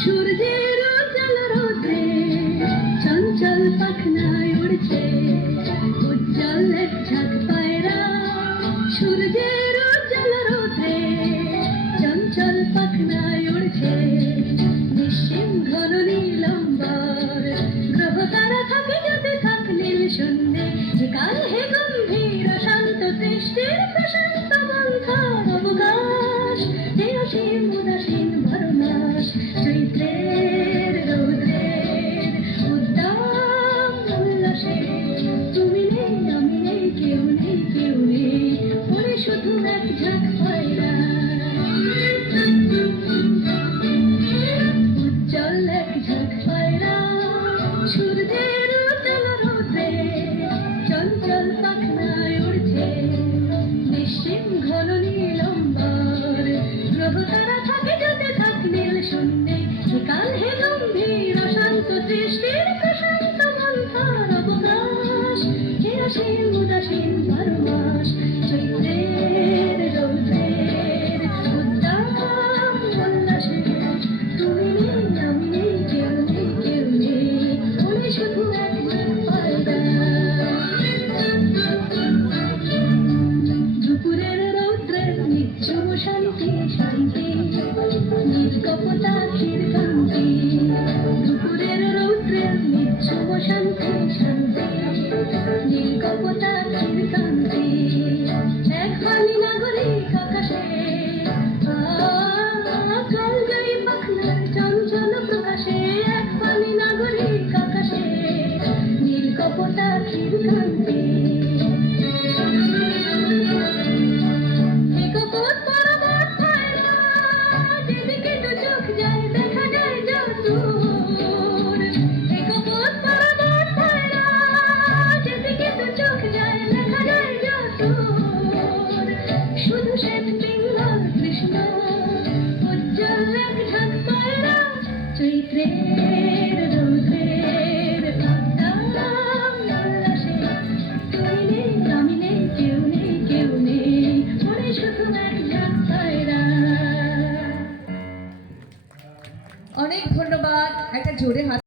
সূর্যের উজ্জ্বল রোদে চঞ্চল পাখনায় উড়ছে, উজ্জ্বল এক ঝাঁক পায়রা। সূর্যের উজ্জ্বল রোদে চঞ্চল পাখনায় উড়ছে, নিশ্চিম ঘন নীলম্বর গ্রহ তারা থাকে যদি থাক নীল শূন্যে। কাল হে গম্ভীর শান্ত দৃষ্টির প্রশান্ত মন্থর অবকাশ, হে অসীম উদাসীন বারমাস। চৈত্রের রৌদ্রের উদ্দাম উল্লাসে তুমি নেই আমি নেই কেউ নেই কেউ নেই, ওরে শুধু এক ঝাঁক পায়রা। উজ্জ্বল এক ঝাঁক পায়রা সূর্যের উজ্জ্বল রোদে চঞ্চল পাখনায় উড়ছে, নিশ্চিম ঘন নীলম্বর গ্রহ তারা থাকে যদি থাক নীল শূন্যে। কাল হে গম্ভীর অশান্ত দৃষ্টির প্রশান্ত মন্থর অবকাশ, হে অসীম উদাসীন বারমাস। চৈত্রের রৌদ্রের উদ্দাম উল্লাসে তুমি নেই আমি নেই কেউ নেই কেউ নেই, ওরে শুধু এক ঝাঁক পায়রা। দুপুরের রৌদ্রের নিঝুম শান্তি শান্তি, নীলকপটা ক্ষীর কান্তি। দুপুরের রৌদ্রের নিঝুম শান্তি শান্তি, নীলকপটা ক্ষীর কান্তি। এক ফালি নাগরিক আকাশে কালজয়ী পাখনার চঞ্চল প্রকাশে, এক ফালি নাগরিক আকাশে নীলকপটা ক্ষীর কান্তি। যেদিকে তো চোখ যায় দেখা যায় যতদূর, একপথ পরবত পায়রা। যেদিকে তো চোখ যায় দেখা যায় যতদূর, শুধু শ্বেত পিঙ্গল কৃষ্ণ উজ্জ্বল এক ঝাঁক পায়রা। চৈত্রের রৌদ্রের উদ্দাম উল্লাসে তুমি নেই আমি নেই কেউ নেই কেউ নেই, ওরে শুধু এক ঝাঁক পায়রা। অনেক ধন্যবাদ, একটা জোরে হাত